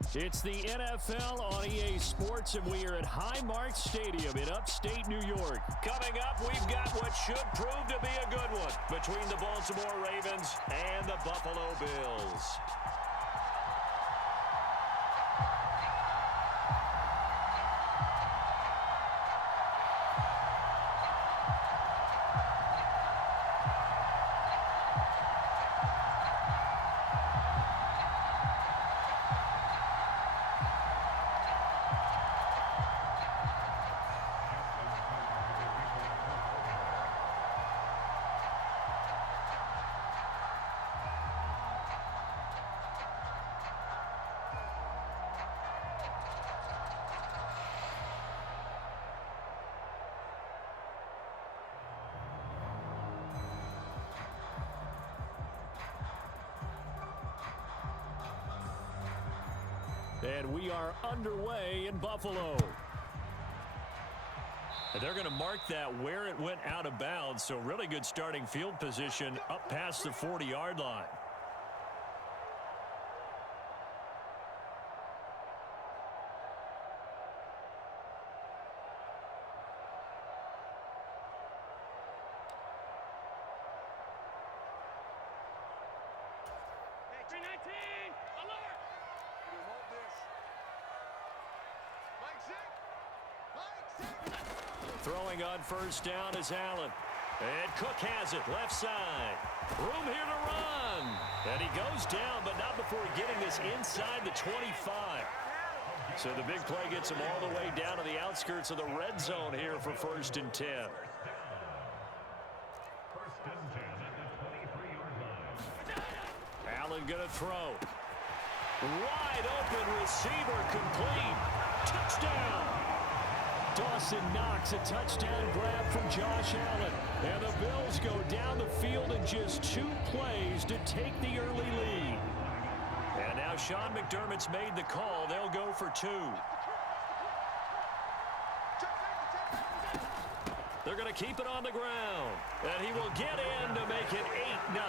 It's the NFL on EA Sports, and we are at Highmark Stadium in upstate New York. Coming up, we've got what should prove to be a good one between the Baltimore Ravens and the Buffalo Bills. And we are underway in Buffalo. And they're going to mark that where it went out of bounds. So really good starting field position up past the 40-yard line. Throwing on first down is Allen. And Cook has it, left side. Room here to run. And he goes down, but not before getting this inside the 25. So the big play gets him all the way down to the outskirts of the red zone here for 1st and 10. Allen going to throw. Wide open receiver, complete. Touchdown. Dawson Knox, a touchdown grab from Josh Allen. And the Bills go down the field in just 2 plays to take the early lead. And now Sean McDermott's made the call. They'll go for 2. They're going to keep it on the ground. And he will get in to make it 8-0.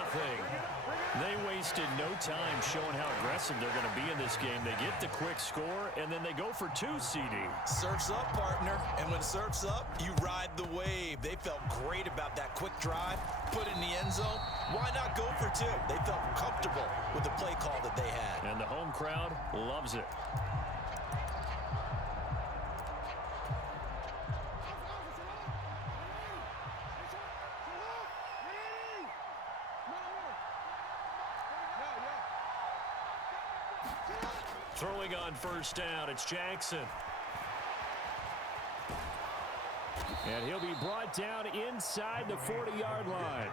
They wasted no time showing how aggressive they're going to be in this game. They get the quick score, and then they go for 2, CD. Surf's up, partner. And when surf's up, you ride the wave. They felt great about that quick drive, put it in the end zone. Why not go for 2? They felt comfortable with the play call that they had. And the home crowd loves it. Throwing on first down, it's Jackson. And he'll be brought down inside the 40-yard line.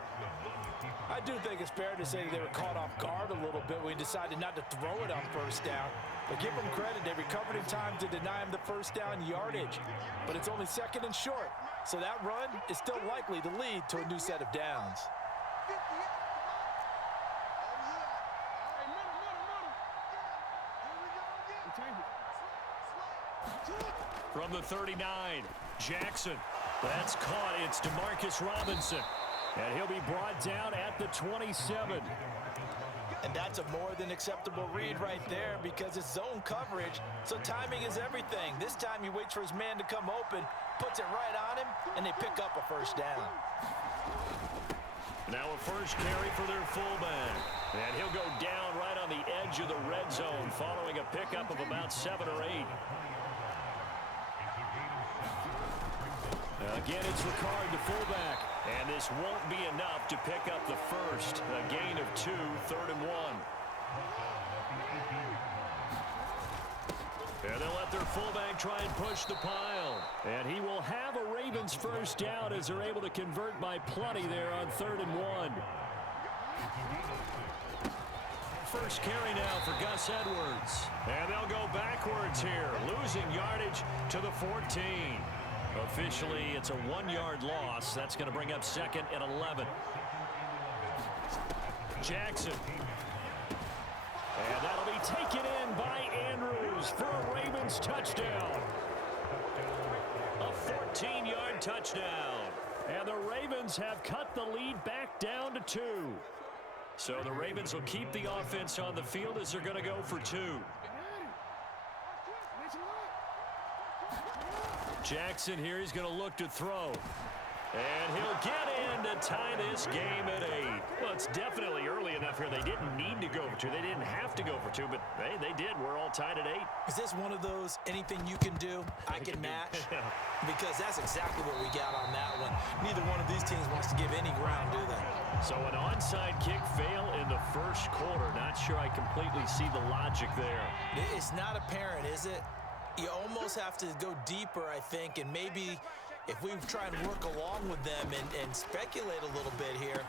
I do think it's fair to say that they were caught off guard a little bit when he decided not to throw it on first down. But give them credit, they recovered in time to deny him the first down yardage. But it's only 2nd and short, so that run is still likely to lead to a new set of downs. From the 39, Jackson. That's caught. It's DeMarcus Robinson. And he'll be brought down at the 27. And that's a more than acceptable read right there because it's zone coverage, so timing is everything. This time he waits for his man to come open, puts it right on him, and they pick up a first down. Now a first carry for their fullback. And he'll go down right on the edge of the red zone following a pickup of about 7 or 8. Again, it's Ricard, the fullback. And this won't be enough to pick up the first. A gain of 2, 3rd and 1. And they'll let their fullback try and push the pile. And he will have a Ravens first down as they're able to convert by plenty there on 3rd and 1. First carry now for Gus Edwards. And they'll go backwards here, losing yardage to the 14. Officially, it's a 1-yard loss. That's going to bring up 2nd and 11. Jackson. And that'll be taken in by Andrews for a Ravens touchdown. A 14-yard touchdown. And the Ravens have cut the lead back down to 2. So the Ravens will keep the offense on the field as they're going to go for 2. Jackson here, he's going to look to throw. And he'll get in to tie this game at 8. Well, it's definitely early enough here. They didn't need to go for 2. They didn't have to go for 2, but hey, they did. We're all tied at 8. Is this one of those anything you can do, I can match? Because that's exactly what we got on that one. Neither one of these teams wants to give any ground, do they? So an onside kick fail in the first quarter. Not sure I completely see the logic there. It's not apparent, is it? You almost have to go deeper, I think, and maybe if we try and work along with them and speculate a little bit here,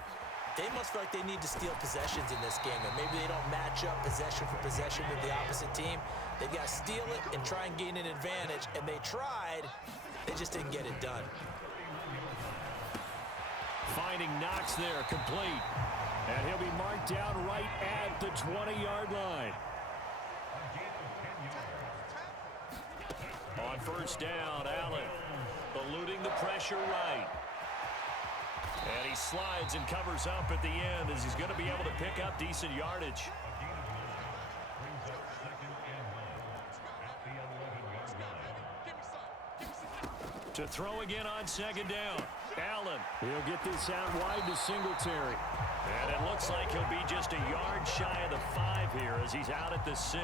they must feel like they need to steal possessions in this game, and maybe they don't match up possession for possession with the opposite team. They've got to steal it and try and gain an advantage, and they tried. They just didn't get it done. Finding Knox there, complete. And he'll be marked down right at the 20-yard line. On first down, Allen eluding the pressure right. And he slides and covers up at the end as he's going to be able to pick up decent yardage. To throw again on second down. Allen. He'll get this out wide to Singletary. And it looks like he'll be just a yard shy of the 5 here as he's out at the 6.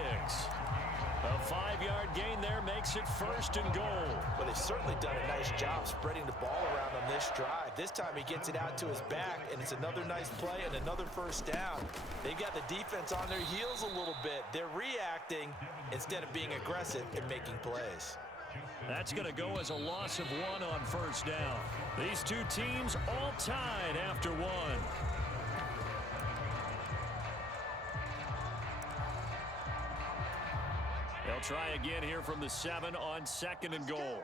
A 5-yard gain there makes it first and goal. Well, they've certainly done a nice job spreading the ball around on this drive. This time he gets it out to his back, and it's another nice play and another first down. They've got the defense on their heels a little bit. They're reacting instead of being aggressive and making plays. That's going to go as a loss of 1 on first down. These two teams all tied after 1. They'll try again here from the 7 on second and goal.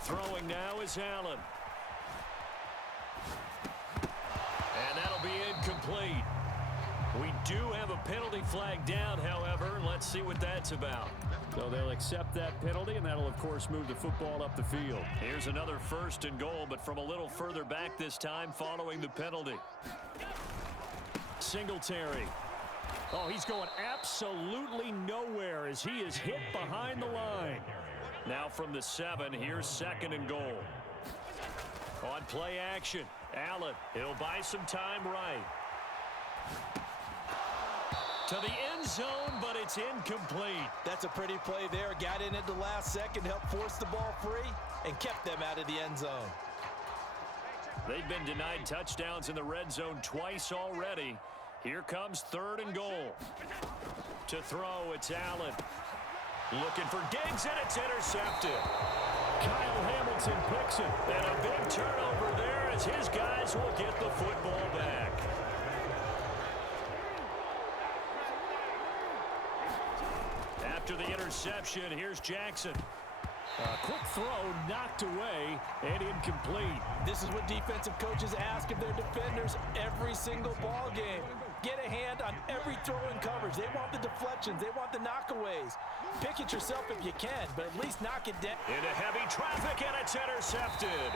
Throwing now is Allen. And that'll be incomplete. We do have a penalty flag down, however. Let's see what that's about. So they'll accept that penalty, and that'll, of course, move the football up the field. Here's another first and goal, but from a little further back this time following the penalty. Singletary. Oh, he's going absolutely nowhere as he is hit behind the line. Now from the 7, here's second and goal. On play action, Allen. He'll buy some time right. To the end zone, but it's incomplete. That's a pretty play there. Got in at the last second, helped force the ball free, and kept them out of the end zone. They've been denied touchdowns in the red zone twice already. Here comes third and goal. To throw, it's Allen. Looking for Diggs, and it's intercepted. Kyle Hamilton picks it. And a big turnover there as his guys will get the football back. After the interception, here's Jackson. A quick throw knocked away and incomplete. This is what defensive coaches ask of their defenders every single ball game. Get a hand on every throw in coverage. They want the deflections. They want the knockaways. Pick it yourself if you can, but at least knock it down. Into heavy traffic, and it's intercepted.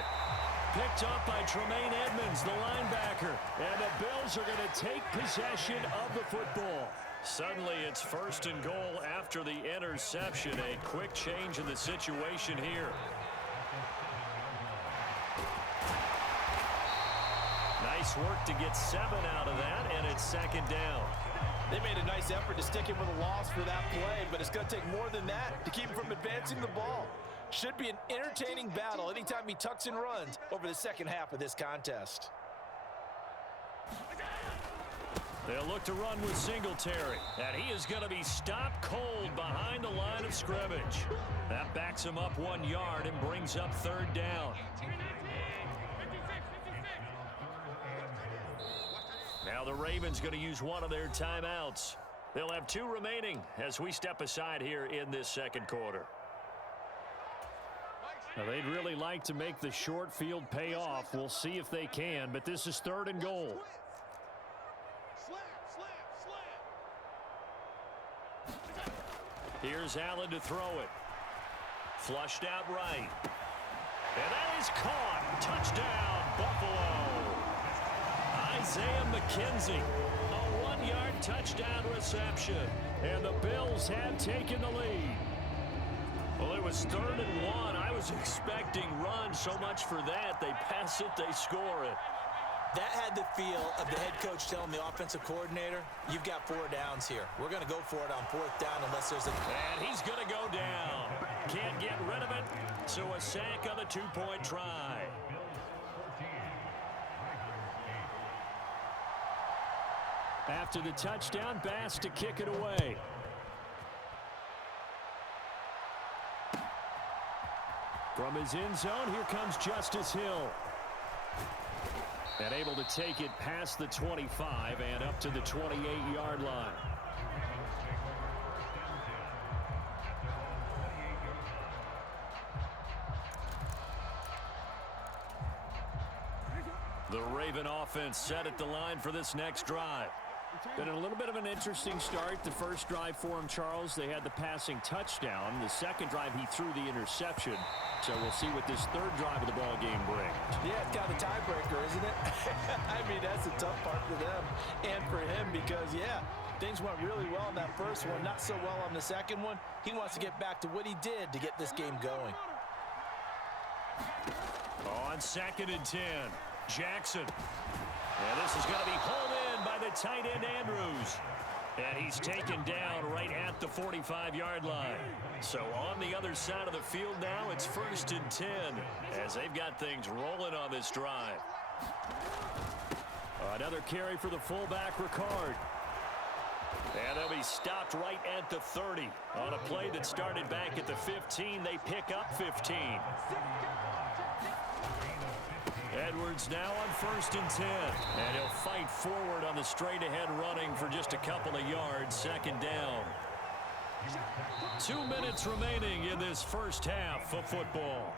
Picked up by Tremaine Edmonds, the linebacker. And the Bills are going to take possession of the football. Suddenly, it's first and goal after the interception. A quick change in the situation here. Nice work to get 7 out of that, and it's second down. They made a nice effort to stick him with a loss for that play, but it's going to take more than that to keep him from advancing the ball. Should be an entertaining battle anytime he tucks and runs over the second half of this contest. They'll look to run with Singletary, and he is going to be stopped cold behind the line of scrimmage. That backs him up 1 yard and brings up third down. Now the Ravens going to use one of their timeouts. They'll have 2 remaining as we step aside here in this second quarter. Now they'd really like to make the short field pay off. We'll see if they can, but this is third and goal. Here's Allen to throw it. Flushed out right. And that is caught. Touchdown, Buffalo. Isaiah McKenzie. A 10-yard touchdown reception. And the Bills have taken the lead. Well, it was 3rd and 1. I was expecting run. So much for that. They pass it, they score it. That had the feel of the head coach telling the offensive coordinator, you've got 4 downs here. We're going to go for it on 4th down unless there's a... And he's going to go down. Can't get rid of it. So a sack on the 2-point try. After the touchdown, Bass to kick it away. From his end zone, here comes Justice Hill. And able to take it past the 25 and up to the 28-yard line. The Raven offense set at the line for this next drive. Been a little bit of an interesting start. The first drive for him, Charles, they had the passing touchdown. The second drive, he threw the interception. So we'll see what this third drive of the ball game brings. Yeah, it's kind of a tiebreaker, isn't it? I mean, that's the tough part for them and for him because, yeah, things went really well in that first one, not so well on the second one. He wants to get back to what he did to get this game going. On 2nd and 10, Jackson. And this is going to be hauled in by the tight end, Andrews. And he's taken down right at the 45-yard line. So on the other side of the field now, it's 1st and 10 as they've got things rolling on this drive. Another carry for the fullback, Ricard. And they'll be stopped right at the 30. On a play that started back at the 15, they pick up 15. Edwards now on 1st and 10. And he'll fight forward on the straight-ahead running for just a couple of yards. 2nd down. 2 minutes remaining in this first half of football.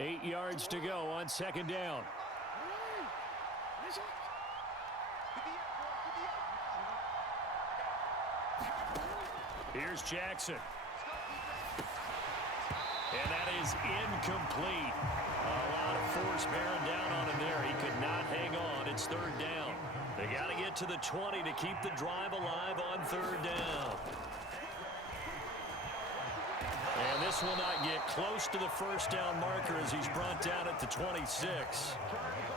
Eight yards to go on 2nd down. Here's Jackson. And that is incomplete. A lot of force bearing down on him there. He could not hang on. It's 3rd down. They got to get to the 20 to keep the drive alive on 3rd down. And this will not get close to the 1st down marker as he's brought down at the 26.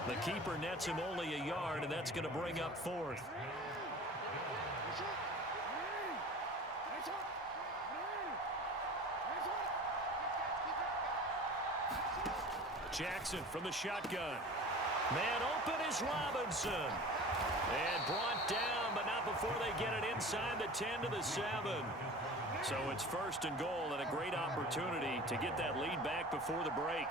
The keeper nets him only a yard, and that's going to bring up 4th. Jackson from the shotgun. Man open is Robinson. And brought down, but not before they get it inside the 10 to the 7. So it's 1st and goal and a great opportunity to get that lead back before the break.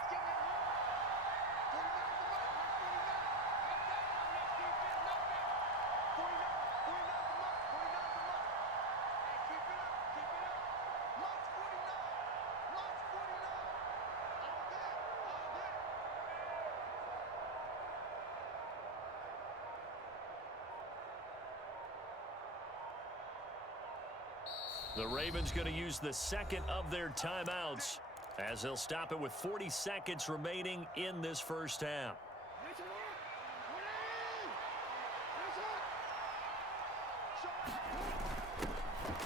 The Ravens going to use the 2nd of their timeouts as they'll stop it with 40 seconds remaining in this first half.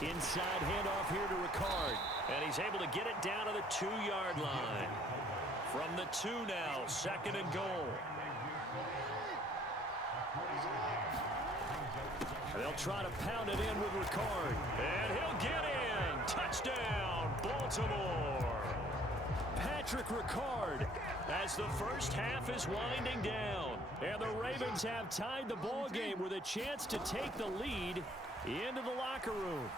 Inside handoff here to Ricard. And he's able to get it down to the 2-yard line. From the 2 now, 2nd and goal. They'll try to pound it in with Ricard. And he'll get in. Touchdown, Baltimore. Patrick Ricard as the first half is winding down. And the Ravens have tied the ball game with a chance to take the lead into the locker room.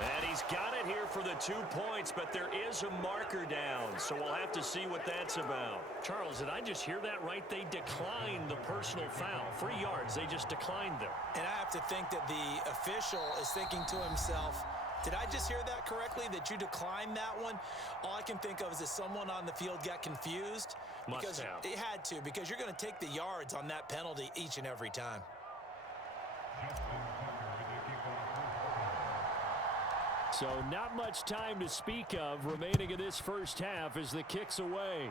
And he's got it here for the 2 points, but there is a marker down, so we'll have to see what that's about. Charles, did I just hear that right? They declined the personal foul. 3 yards, they just declined them. And I have to think that the official is thinking to himself, did I just hear that correctly, that you declined that one? All I can think of is that someone on the field got confused. Must have. It had to, because you're going to take the yards on that penalty each and every time. So not much time to speak of remaining in this first half as the kick's away.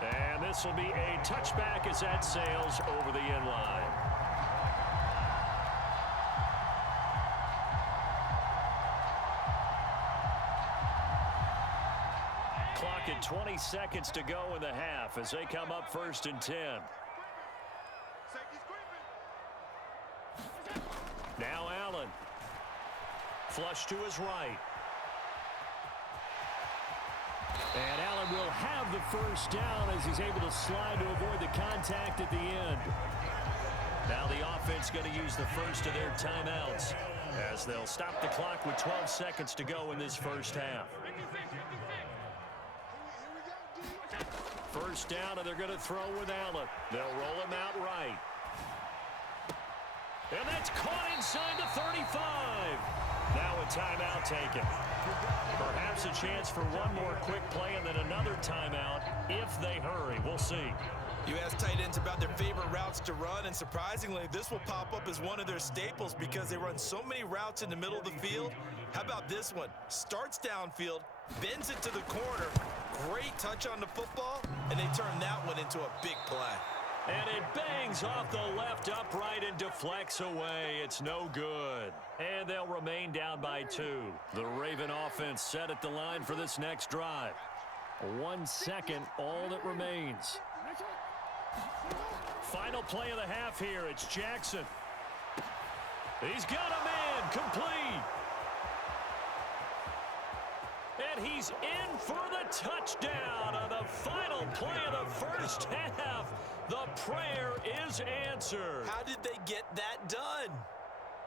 And this will be a touchback as that sails over the end line. Clock at 20 seconds to go in the half as they come up 1st and 10. Now Allen. Flush to his right. And Allen will have the first down as he's able to slide to avoid the contact at the end. Now the offense going to use the first of their timeouts as they'll stop the clock with 12 seconds to go in this first half. First down, and they're going to throw with Allen. They'll roll him out right. And that's caught inside the 35. Now a timeout taken. Perhaps a chance for one more quick play and then another timeout if they hurry. We'll see. You ask tight ends about their favorite routes to run, and surprisingly, this will pop up as one of their staples because they run so many routes in the middle of the field. How about this one? Starts downfield, bends it to the corner, great touch on the football, and they turn that one into a big play. And it bangs off the left upright and deflects away. It's no good. And they'll remain down by 2. The Raven offense set at the line for this next drive. 1 second, all that remains. Final play of the half here. It's Jackson. He's got a man complete. And he's in for the touchdown on the final play of the first half. The prayer is answered. How did they get that done?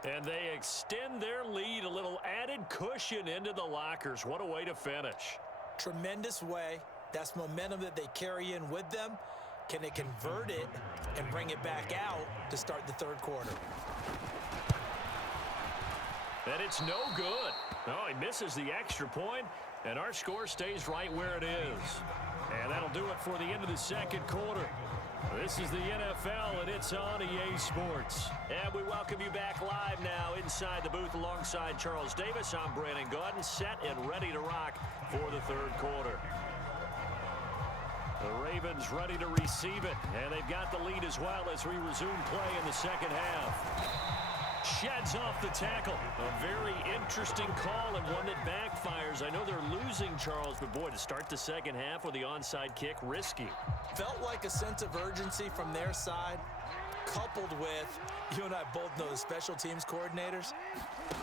And they extend their lead, a little added cushion into the lockers. What a way to finish. Tremendous way. That's momentum that they carry in with them. Can they convert it and bring it back out to start the third quarter? And it's no good. Oh, he misses the extra point, and our score stays right where it is. And that'll do it for the end of the second quarter. This is the NFL, and it's on EA Sports. And we welcome you back live now inside the booth alongside Charles Davis. I'm Brandon Gaudin, set and ready to rock for the third quarter. The Ravens ready to receive it, and they've got the lead as well as we resume play in the second half. Sheds off the tackle. A very interesting call and one that backfires. I know they're losing, Charles, but boy, to start the second half with the onside kick, risky. Felt like a sense of urgency from their side, coupled with, you and I both know the special teams coordinators,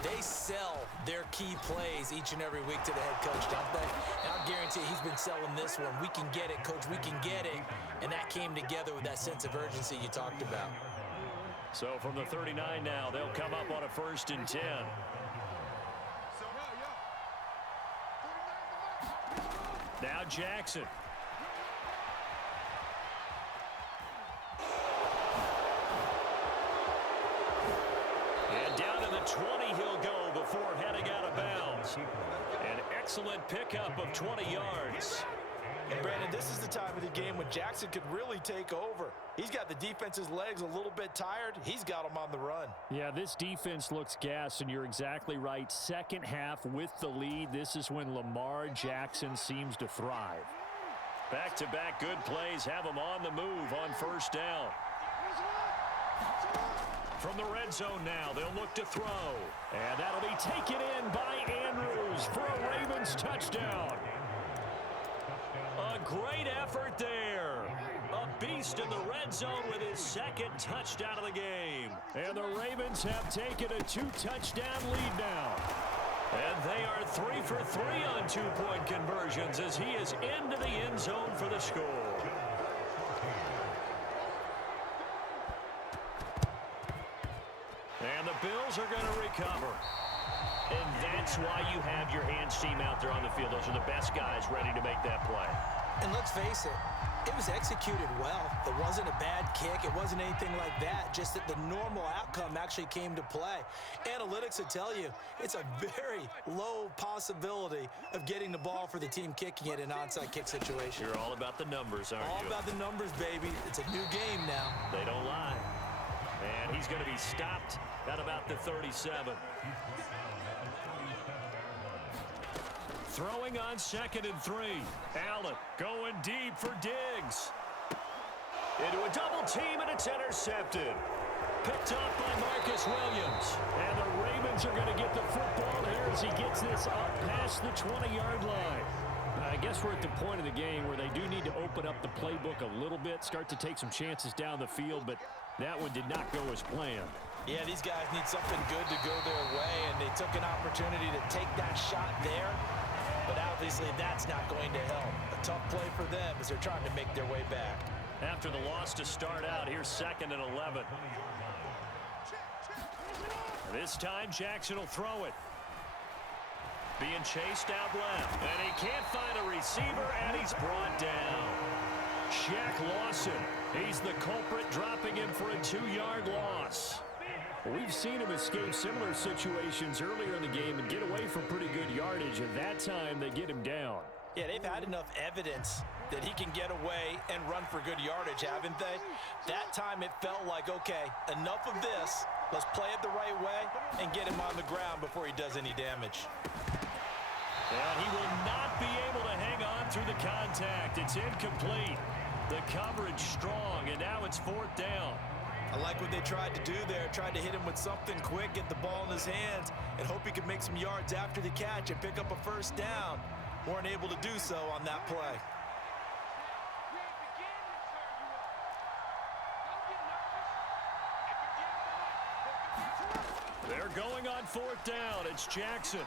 they sell their key plays each and every week to the head coach, don't they? And I'll guarantee he's been selling this one. We can get it, coach, we can get it. And that came together with that sense of urgency you talked about. So from the 39 now, they'll come up on a 1st and 10. Now Jackson. And down to the 20 he'll go before heading out of bounds. An excellent pickup of 20 yards. And Brandon, this is the time of the game when Jackson could really take over. He's got the defense's legs a little bit tired. He's got them on the run. Yeah, this defense looks gassed, and you're exactly right. Second half with the lead. This is when Lamar Jackson seems to thrive. Back-to-back good plays have him on the move on first down. From the red zone now, they'll look to throw. And that'll be taken in by Andrews for a Ravens touchdown. A great effort there. A beast in the red zone with his second touchdown of the game. And the Ravens have taken a 2-touchdown lead now. And they are 3 for 3 on 2-point conversions as he is into the end zone for the score. And the Bills are going to recover. And that's why you have your hands team out there on the field. Those are the best guys ready to make that play. And let's face it, it was executed well. It wasn't a bad kick. It wasn't anything like that. Just that the normal outcome actually came to play. Analytics will tell you it's a very low possibility of getting the ball for the team kicking it in an onside kick situation. You're all about the numbers, aren't you? All about the numbers, baby. It's a new game now. They don't lie. And and he's going to be stopped at about the 37. Throwing on 2nd and 3. Allen going deep for Diggs. Into a double team, and it's intercepted. Picked up by Marcus Williams. And the Ravens are going to get the football here as he gets this up past the 20-yard line. I guess we're at the point of the game where they do need to open up the playbook a little bit, start to take some chances down the field, but that one did not go as planned. Yeah, these guys need something good to go their way, and they took an opportunity to take that shot there, but obviously that's not going to help. A tough play for them as they're trying to make their way back. After the loss to start out, here's 2nd and 11. This time, Jackson will throw it. Being chased out left, and he can't find a receiver, and he's brought down. Shaq Lawson, he's the culprit, dropping him for a 2-yard loss. We've seen him escape similar situations earlier in the game and get away from pretty good yardage, and that time they get him down. Yeah, they've had enough evidence that he can get away and run for good yardage, haven't they? That time it felt like, okay, enough of this. Let's play it the right way and get him on the ground before he does any damage. And he will not be able to hang on through the contact. It's incomplete. The coverage strong, and now it's 4th down. I like what they tried to do there, tried to hit him with something quick, get the ball in his hands, and hope he could make some yards after the catch and pick up a 1st down. Weren't able to do so on that play. They're going on 4th down. It's Jackson.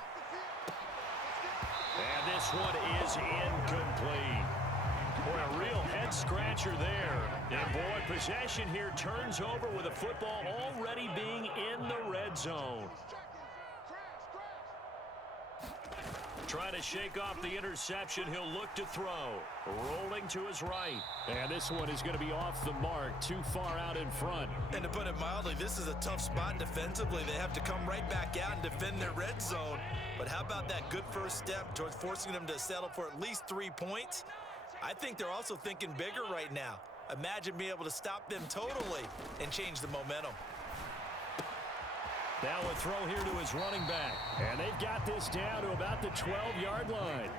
And this one is incomplete. Boy, a real head-scratcher there. And, boy, possession here turns over with the football already being in the red zone. Trying to shake off the interception. He'll look to throw. Rolling to his right. And this one is going to be off the mark. Too far out in front. And to put it mildly, this is a tough spot defensively. They have to come right back out and defend their red zone. But how about that good first step towards forcing them to settle for at least 3 points? I think they're also thinking bigger right now. Imagine being able to stop them totally and change the momentum. Now a throw here to his running back. And they've got this down to about the 12-yard line.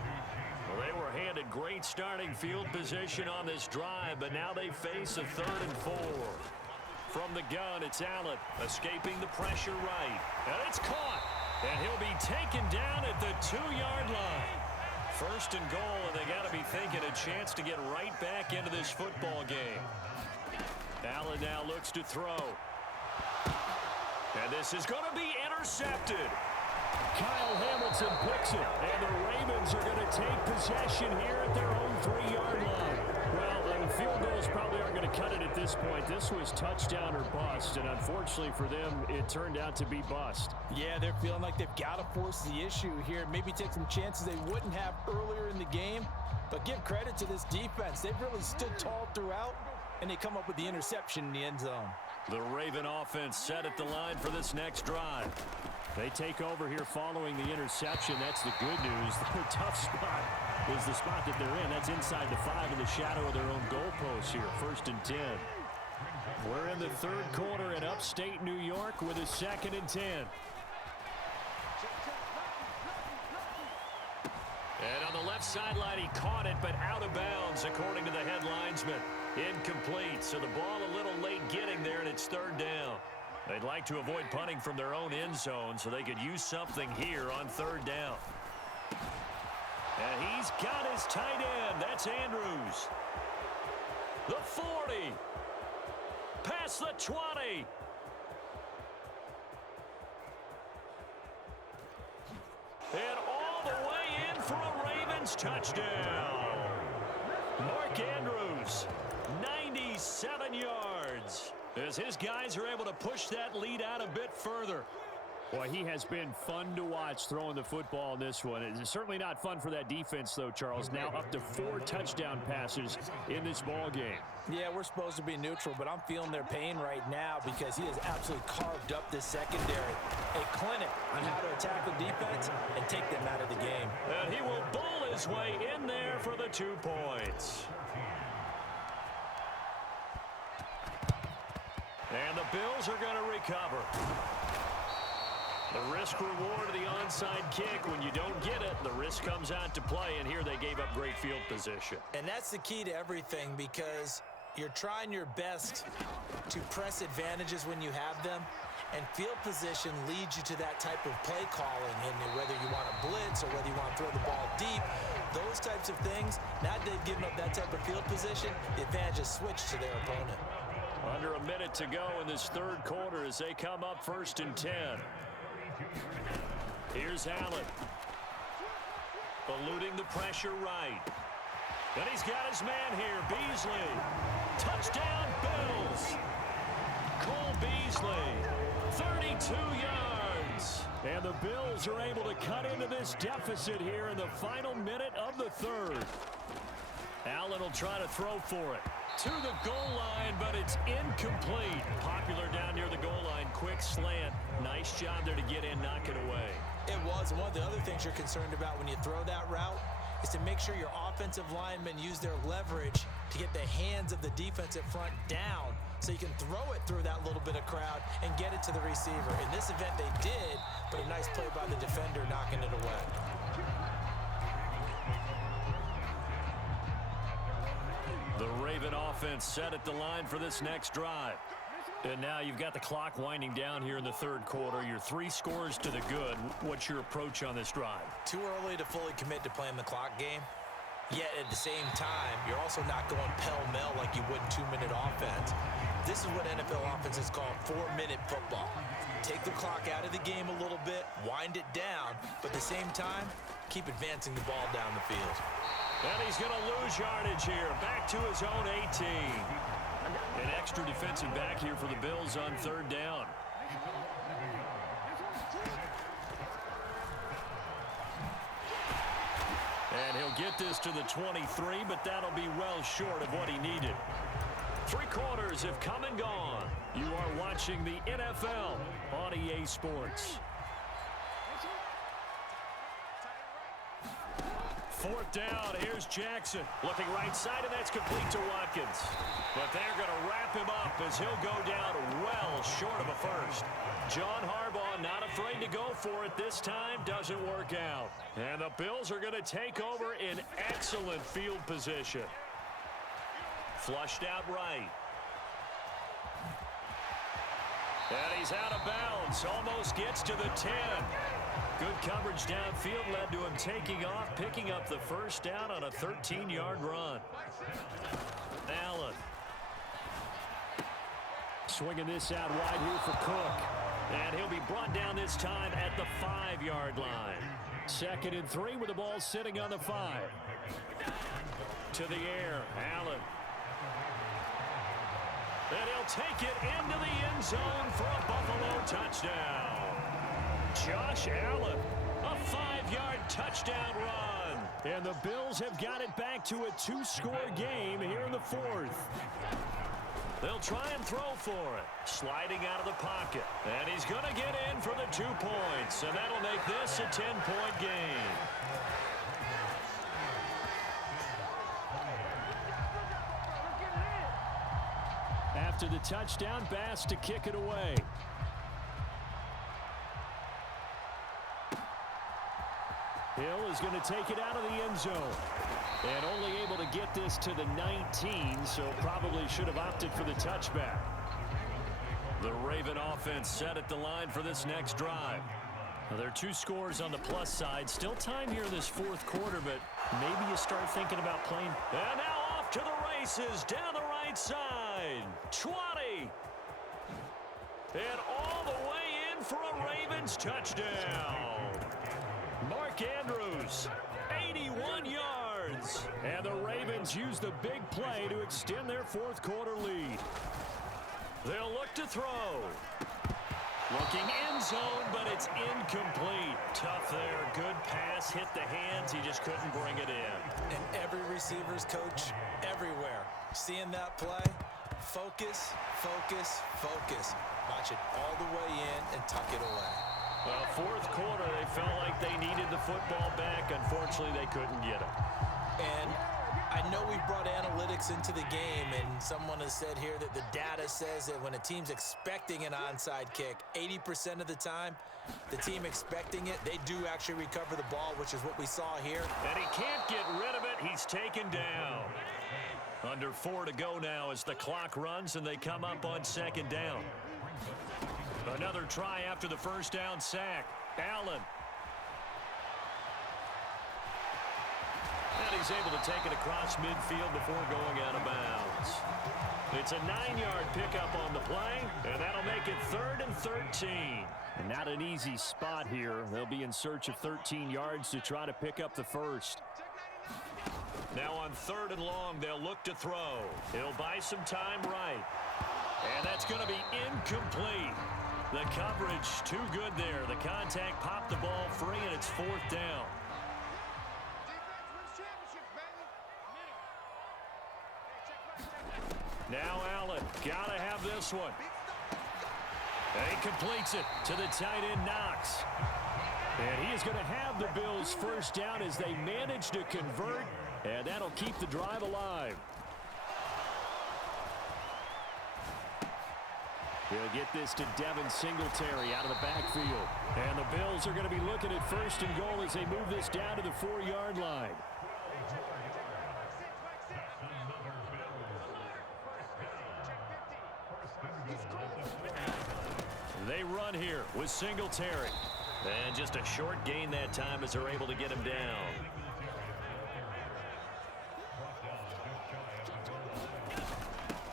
Well, they were handed great starting field position on this drive, but now they face a 3rd and 4. From the gun, it's Allen, escaping the pressure right. And it's caught. And he'll be taken down at the 2-yard line. 1st and goal, and they got to be thinking a chance to get right back into this football game. Allen now looks to throw. And this is going to be intercepted. Kyle Hamilton picks it, and the Ravens are going to take possession here at their own 3-yard line. Well, the field goals probably aren't going to cut it at this point. This was touchdown or bust, and unfortunately for them, it turned out to be bust. Yeah, they're feeling like they've got to force the issue here. Maybe take some chances they wouldn't have earlier in the game. But give credit to this defense. They've really stood tall throughout, and they come up with the interception in the end zone. The Raven offense set at the line for this next drive. They take over here following the interception. That's the good news. Their tough spot is the spot that they're in. That's inside the 5 in the shadow of their own goalpost here. 1st and 10. We're in the 3rd quarter in upstate New York with a 2nd and 10. And on the left sideline, he caught it, but out of bounds, according to the head linesman. Incomplete, so the ball a little late getting there, and it's 3rd down. They'd like to avoid punting from their own end zone so they could use something here on 3rd down. And he's got his tight end. That's Andrews. The 40. Past the 20. And all the way in for a Ravens touchdown. Mark Andrews, 97 yards. As his guys are able to push that lead out a bit further. Boy, he has been fun to watch throwing the football in this one. It's certainly not fun for that defense, though, Charles. Now up to 4 touchdown passes in this ball game. Yeah, we're supposed to be neutral, but I'm feeling their pain right now because he has absolutely carved up this secondary. A clinic on how to attack the defense and take them out of the game. And he will bowl his way in there for the 2 points. And the the Bills are going to recover. The risk reward of the onside kick. When you don't get it, the risk comes out to play, and here they gave up great field position. And that's the key to everything, because you're trying your best to press advantages when you have them, and field position leads you to that type of play calling, and whether you want to blitz or whether you want to throw the ball deep, those types of things. Now that they've given up that type of field position, the advantage is switched to their opponent. Under a minute to go in this third quarter as they come up 1st and 10. Here's Allen. Eluding the pressure right. And he's got his man here, Beasley. Touchdown, Bills. Cole Beasley, 32 yards. And the Bills are able to cut into this deficit here in the final minute of the third. Allen will try to throw for it. To the goal line, but it's incomplete. Popular down near the goal line. Quick slant. Nice job there to get in, knock it away. It was. One of the other things you're concerned about when you throw that route is to make sure your offensive linemen use their leverage to get the hands of the defensive front down so you can throw it through that little bit of crowd and get it to the receiver. In this event, they did, but a nice play by the defender knocking it away. The Raven offense set at the line for this next drive. And now you've got the clock winding down here in the third quarter. You're 3 scores to the good. What's your approach on this drive? Too early to fully commit to playing the clock game. Yet at the same time, you're also not going pell-mell like you would in 2-minute offense. This is what NFL offenses call 4-minute football. Take the clock out of the game a little bit, wind it down, but at the same time, keep advancing the ball down the field. And he's going to lose yardage here. Back to his own 18. An extra defensive back here for the Bills on 3rd down. And he'll get this to the 23, but that'll be well short of what he needed. 3 quarters have come and gone. You are watching the NFL on EA Sports. 4th down, here's Jackson. Looking right side, and that's complete to Watkins. But they're going to wrap him up as he'll go down well short of a first. John Harbaugh not afraid to go for it this time. Doesn't work out. And the Bills are going to take over in excellent field position. Flushed out right. And he's out of bounds. Almost gets to the 10. Good coverage downfield led to him taking off, picking up the first down on a 13-yard run. Allen. Swinging this out wide here for Cook. And he'll be brought down this time at the 5-yard line. 2nd and 3 with the ball sitting on the 5. To the air, Allen. And he'll take it into the end zone for a Buffalo touchdown. Josh Allen, a 5-yard touchdown run. And the Bills have got it back to a 2-score game here in the 4th. They'll try and throw for it. Sliding out of the pocket. And he's going to get in for the 2 points. And that'll make this a 10-point game. After the touchdown, Bass to kick it away. Hill is going to take it out of the end zone. And only able to get this to the 19, so probably should have opted for the touchback. The Raven offense set at the line for this next drive. Now, there are 2 scores on the plus side. Still time here in this 4th quarter, but maybe you start thinking about playing. And now off to the races down the right side. 20. And all the way in for a Ravens touchdown. Mark Andrews, 81 yards. And the Ravens use the big play to extend their 4th quarter lead. They'll look to throw. Looking end zone, but it's incomplete. Tough there. Good pass. Hit the hands. He just couldn't bring it in. And every receiver's coach everywhere. Seeing that play, focus, focus, focus. Watch it all the way in and tuck it away. Well, 4th quarter, they felt like they needed the football back. Unfortunately, they couldn't get it. And I know we brought analytics into the game, and someone has said here that the data says that when a team's expecting an onside kick, 80% of the time, the team expecting it, they do actually recover the ball, which is what we saw here. And he can't get rid of it. He's taken down. Under 4 to go now as the clock runs and they come up on second down. Another try after the first down sack. Allen. And he's able to take it across midfield before going out of bounds. It's a 9-yard pickup on the play, and that'll make it 3rd and 13. And not an easy spot here. They'll be in search of 13 yards to try to pick up the first. Now on 3rd and long, they'll look to throw. He'll buy some time right. And that's going to be incomplete. The coverage too good there. The contact popped the ball free, and it's 4th down. Now Allen, got to have this one. And he completes it to the tight end, Knox. And he is going to have the Bills' first down as they manage to convert, and that'll keep the drive alive. He'll get this to Devin Singletary out of the backfield. And the Bills are going to be looking at 1st and goal as they move this down to the 4-yard line. They run here with Singletary. And just a short gain that time as they're able to get him down.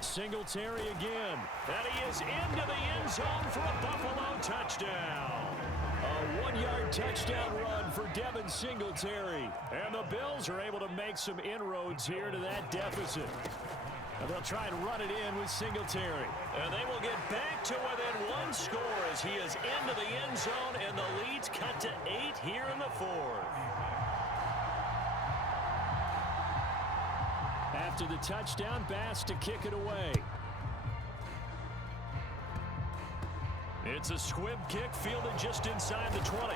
Singletary again. And he is into the end zone for a Buffalo touchdown. A 1-yard touchdown run for Devin Singletary. And the Bills are able to make some inroads here to that deficit. And they'll try and run it in with Singletary. And they will get back to within 1 score as he is into the end zone, and the lead's cut to 8 here in the 4th. After the touchdown, Bass to kick it away. It's a squib kick fielded just inside the 20.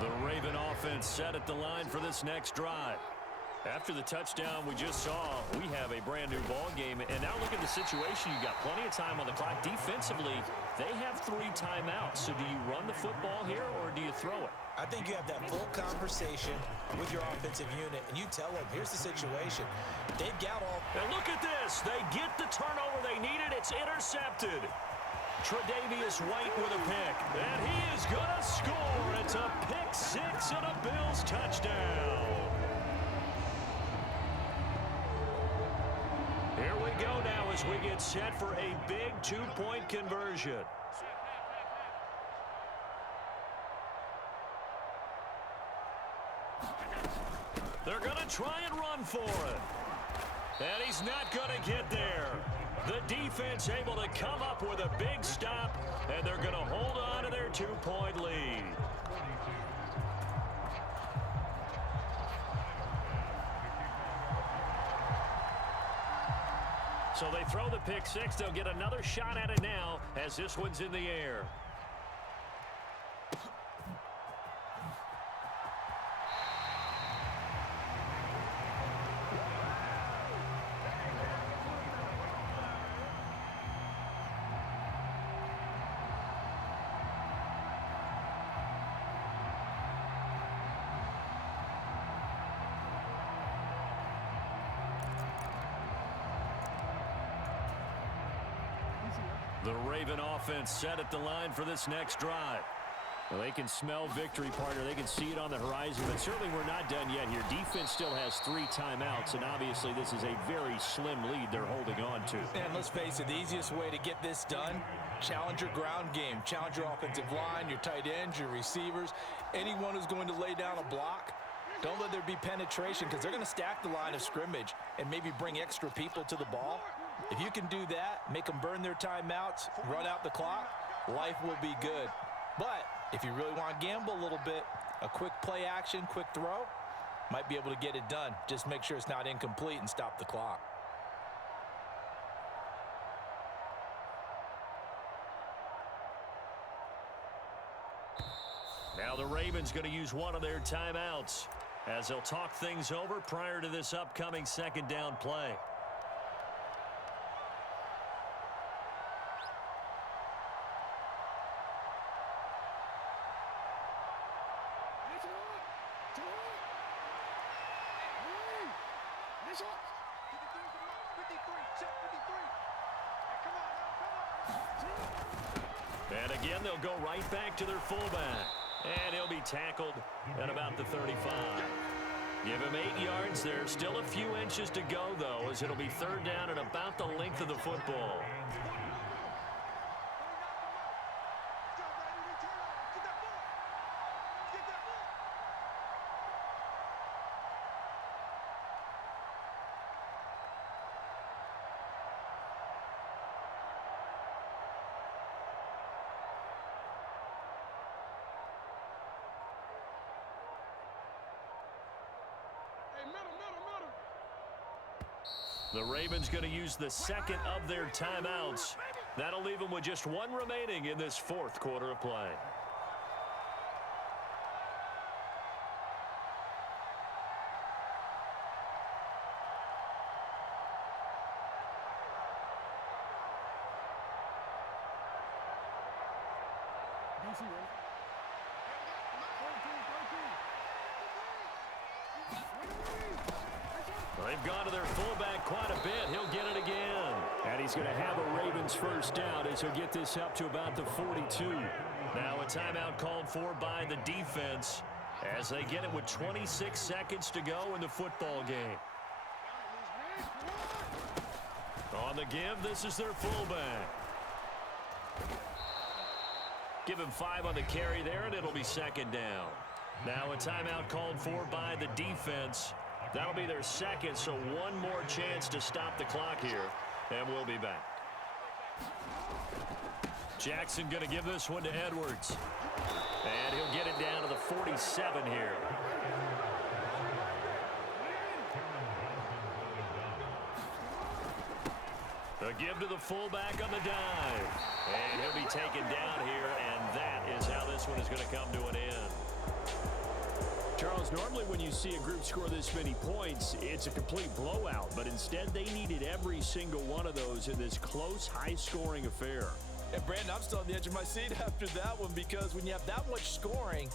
The Raven offense set at the line for this next drive. After the touchdown we just saw, we have a brand new ball game. And now look at the situation. You got plenty of time on the clock. Defensively, they have 3 timeouts. So do you run the football here or do you throw it? I think you have that full conversation with your offensive unit, and you tell them, here's the situation. They've got all... And look at this. They get the turnover they needed. It's intercepted. Tre'Davious White with a pick. And he is going to score. It's a pick 6 and a Bills touchdown. Here we go now as we get set for a big 2-point conversion. They're going to try and run for it. And he's not going to get there. The defense able to come up with a big stop, and they're going to hold on to their 2-point lead. So they throw the pick 6. They'll get another shot at it now as this one's in the air. The Raven offense set at the line for this next drive. Well, they can smell victory, partner. They can see it on the horizon, but certainly we're not done yet here. Defense still has 3 timeouts, and obviously this is a very slim lead they're holding on to. And let's face it, the easiest way to get this done, challenge your ground game. Challenge your offensive line, your tight ends, your receivers, anyone who's going to lay down a block. Don't let there be penetration because they're going to stack the line of scrimmage and maybe bring extra people to the ball. If you can do that, make them burn their timeouts, run out the clock, life will be good. But if you really want to gamble a little bit, a quick play action, quick throw, might be able to get it done. Just make sure it's not incomplete and stop the clock. Now the Ravens going to use one of their timeouts as they'll talk things over prior to this upcoming second down play. And again, they'll go right back to their fullback. And he'll be tackled at about the 35. Give him 8 yards there. Still a few inches to go, though, as it'll be third down and about the length of the football. The Ravens going to use the second of their timeouts. That'll leave them with just one remaining in this fourth quarter of play. They've gone to their fullback quite a bit. He'll get it again. And he's going to have a Ravens first down as he'll get this up to about the 42. Now a timeout called for by the defense as they get it with 26 seconds to go in the football game. On the give, this is their fullback. Give him 5 on the carry there, and it'll be second down. Now a timeout called for by the defense. That'll be their second, so one more chance to stop the clock here, and we'll be back. Jackson going to give this one to Edwards. And he'll get it down to the 47 here. A give to the fullback on the dive. And he'll be taken down here, and that is how this one is going to come to an end. Charles, normally when you see a group score this many points, it's a complete blowout. But instead, they needed every single one of those in this close, high-scoring affair. And, Brandon, I'm still on the edge of my seat after that one because when you have that much scoring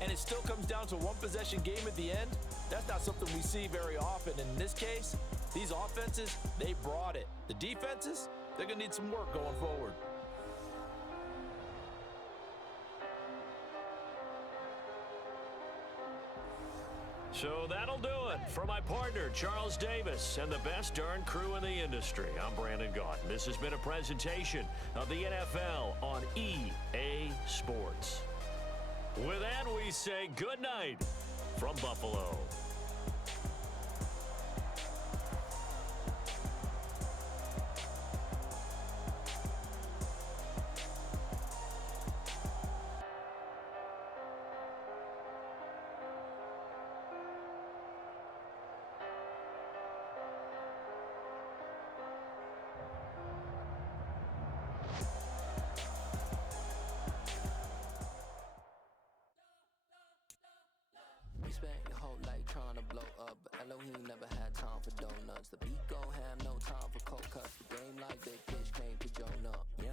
and it still comes down to a one-possession game at the end, that's not something we see very often. In this case, these offenses, they brought it. The defenses, they're going to need some work going forward. So that'll do it for my partner, Charles Davis, and the best darn crew in the industry. I'm Brandon Gaudin. This has been a presentation of the NFL on EA Sports. With that, we say good night from Buffalo. Spent your whole life trying to blow up, but Elohim never had time for donuts. The beat gon' have no time for cold cuts. The game like big fish came to Jonah. Yeah.